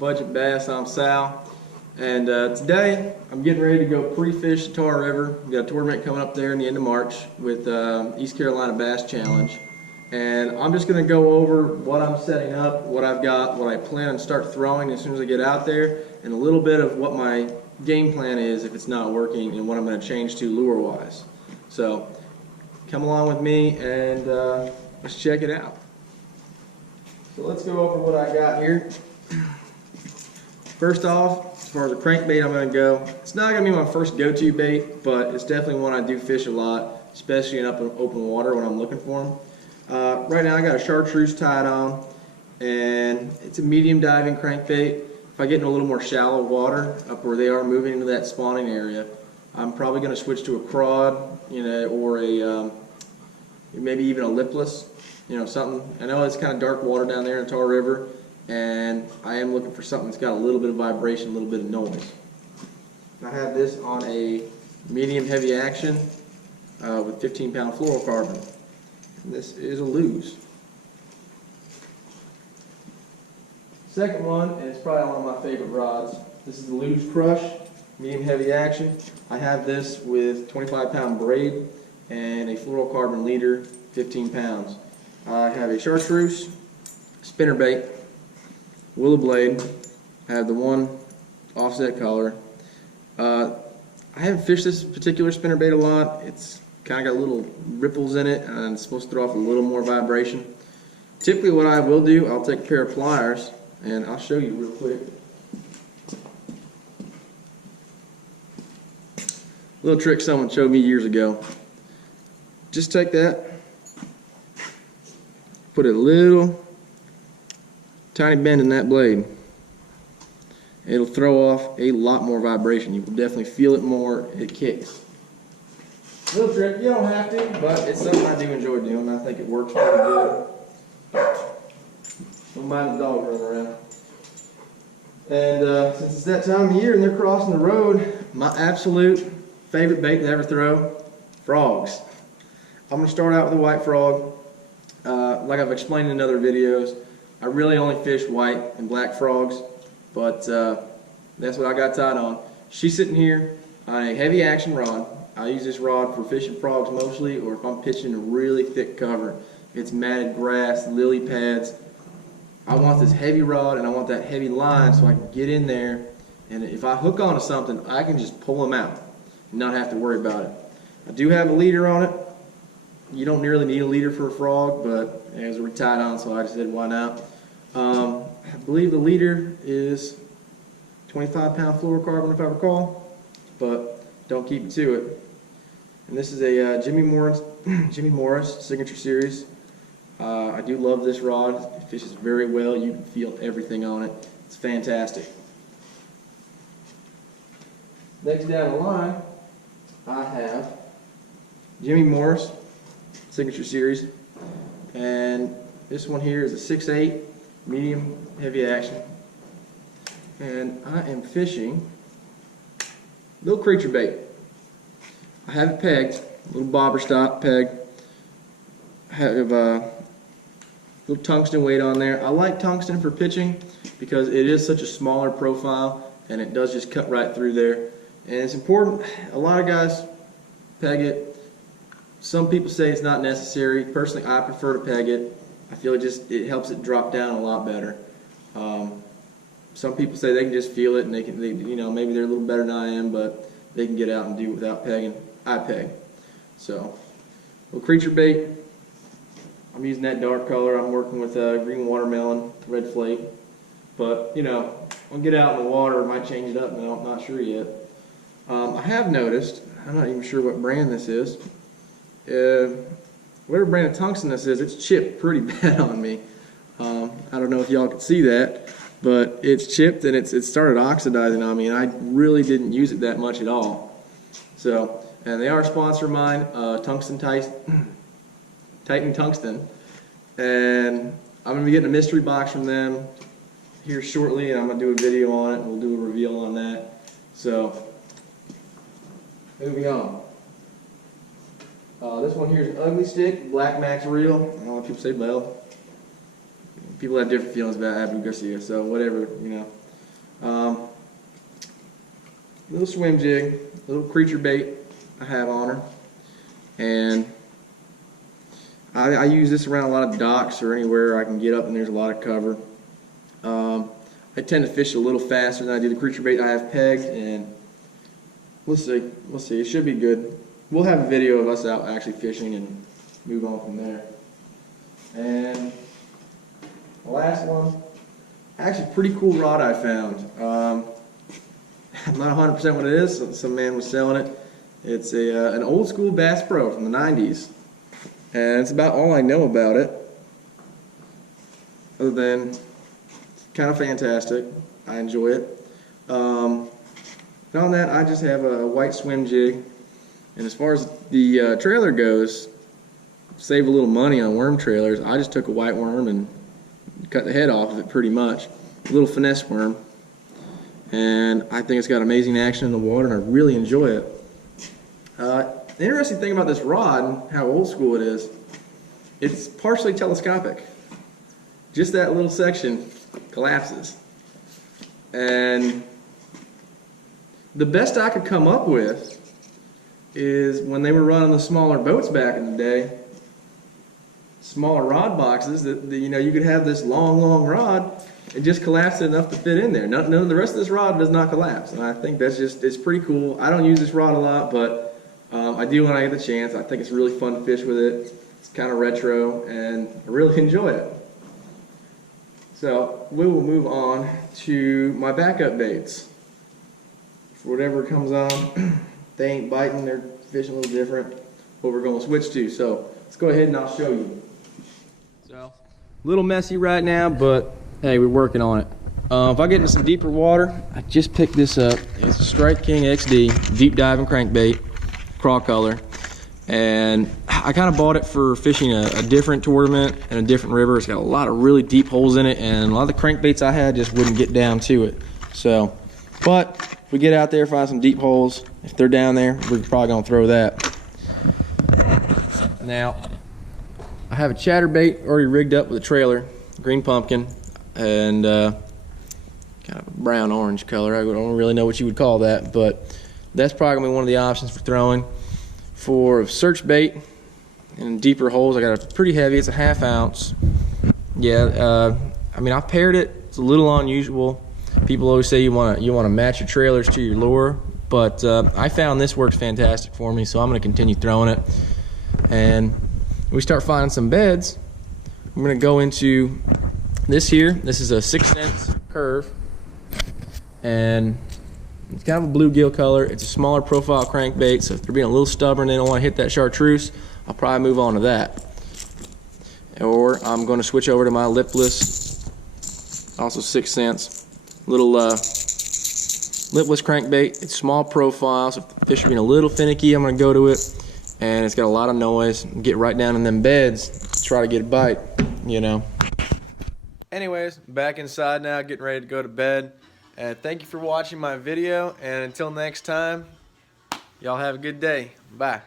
Budget Bass. I'm Sal, and today I'm getting ready to go pre-fish the Tar River. We got a tournament coming up there in the end of March with East Carolina Bass Challenge, and I'm just going to go over what I'm setting up, what I've got, what I plan on start throwing as soon as I get out there, and a little bit of what my game plan is if it's not working and what I'm going to change to lure-wise. So come along with me and let's check it out. So let's go over what I got here. First off, as far as the crankbait I'm going to go, it's not going to be my first go-to bait, but it's definitely one I do fish a lot, especially in open water when I'm looking for them. Right now I got a chartreuse tied on, and it's a medium diving crankbait. If I get in a little more shallow water, up where they are moving into that spawning area, I'm probably going to switch to a crawd, or a maybe even a lipless, something. I know it's kind of dark water down there in the Tar River, and I am looking for something that's got a little bit of vibration, a little bit of noise. I have this on a medium heavy action with 15-pound fluorocarbon. And this is a Lew's. Second one, and it's probably one of my favorite rods. This is the Lew's Crush, medium heavy action. I have this with 25-pound braid and a fluorocarbon leader, 15 pounds. I have a chartreuse spinnerbait, willow blade. I have the one offset color. I haven't fished this particular spinnerbait a lot. It's kind of got little ripples in it, and it's supposed to throw off a little more vibration. Typically what I will do, I'll take a pair of pliers, and I'll show you real quick. Little trick someone showed me years ago. Just take that, put a little tiny bend in that blade. It'll throw off a lot more vibration. You will definitely feel it more. It kicks. Little trick, you don't have to, but it's something I do enjoy doing. I think it works pretty good. Don't mind the dog running around. And since it's that time of year and they're crossing the road, my absolute favorite bait to ever throw, frogs. I'm going to start out with a white frog. Like I've explained in other videos, I really only fish white and black frogs, but that's what I got tied on. She's sitting here on a heavy action rod. I use this rod for fishing frogs mostly, or if I'm pitching a really thick cover. It's matted grass, lily pads. I want this heavy rod and I want that heavy line so I can get in there, and if I hook onto something, I can just pull them out and not have to worry about it. I do have a leader on it. You don't really need a leader for a frog, but as we're tied on, so I just said why not. I believe the leader is 25-pound fluorocarbon if I recall, but don't keep it to it. And this is a Jimmy Morris Signature Series. I do love this rod. It fishes very well. You can feel everything on it. It's fantastic. Next down the line, I have Jimmy Morris Signature Series, and this one here is a 6/8 medium heavy action, and I am fishing little creature bait. I have it pegged, little bobber stop peg. I have a little tungsten weight on there. I like tungsten for pitching because it is such a smaller profile and it does just cut right through there. And it's important, a lot of guys peg it. Some people say it's not necessary. Personally, I prefer to peg it. I feel it helps it drop down a lot better. Some people say they can just feel it and maybe they're a little better than I am, but they can get out and do it without pegging. I peg. So, little creature bait. I'm using that dark color. I'm working with green watermelon, red flake. But, I'll get out in the water, might change it up now, I'm not sure yet. I have noticed, I'm not even sure what brand this is. Whatever brand of tungsten this is, it's chipped pretty bad on me. I don't know if y'all can see that, but it's chipped and it started oxidizing on me, and I really didn't use it that much at all. So, and they are a sponsor of mine, Titan Tungsten, and I'm going to be getting a mystery box from them here shortly, and I'm going to do a video on it, and we'll do a reveal on that. So, moving on. This one here is an ugly stick, Black Max Reel. I don't know what people say, Bell. People have different feelings about Abu Garcia, so whatever, Little swim jig, little creature bait I have on her, and I use this around a lot of docks or anywhere I can get up and there's a lot of cover. I tend to fish a little faster than I do the creature bait I have pegged, and we'll see, it should be good. We'll have a video of us out actually fishing and move on from there. And the last one, actually pretty cool rod I found. I'm not 100% what it is. Some man was selling it. It's an old school Bass Pro from the 90s. And it's about all I know about it. Other than, it's kind of fantastic. I enjoy it. Beyond that, I just have a white swim jig. And as far as the trailer goes, save a little money on worm trailers. I just took a white worm and cut the head off of it pretty much. A little finesse worm. And I think it's got amazing action in the water, and I really enjoy it. The interesting thing about this rod and how old school it is, it's partially telescopic. Just that little section collapses. And the best I could come up with is when they were running the smaller boats back in the day, smaller rod boxes, that you know, you could have this long rod. It just collapsed enough to fit in there. None of the rest of this rod does not collapse, and I think that's just, it's pretty cool. I don't use this rod a lot, but I do when I get the chance. I think it's really fun to fish with it. It's kind of retro, and I really enjoy it. So we will move on to my backup baits. For whatever comes on, they ain't biting, they're fishing a little different, what we're going to switch to. So let's go ahead and I'll show you. So, a little messy right now, but hey, we're working on it. If I get into some deeper water, I just picked this up. It's a Strike King XD deep diving crankbait, craw color, and I kind of bought it for fishing a different tournament in a different river. It's got a lot of really deep holes in it, and a lot of the crankbaits I had just wouldn't get down to it. So, but if we get out there, find some deep holes, if they're down there, we're probably gonna throw that. Now, I have a chatterbait already rigged up with a trailer, green pumpkin, and kind of a brown orange color. I don't really know what you would call that, but that's probably gonna be one of the options for throwing. For search bait in deeper holes, I got a pretty heavy, it's a 1/2 ounce. Yeah, I mean, I paired it. It's a little unusual. People always say you want to match your trailers to your lure, but I found this works fantastic for me, so I'm going to continue throwing it. And when we start finding some beds, I'm going to go into this here. This is a 6 cents curve, and it's kind of a bluegill color. It's a smaller profile crankbait, so if they're being a little stubborn, they don't want to hit that chartreuse, I'll probably move on to that. Or I'm going to switch over to my lipless, also 6 cents. Little lipless crankbait. It's small profile, so if the fish are being a little finicky, I'm going to go to it. And it's got a lot of noise. Get right down in them beds, try to get a bite, you know. Anyways, back inside now, getting ready to go to bed. And thank you for watching my video, and until next time, y'all have a good day. Bye.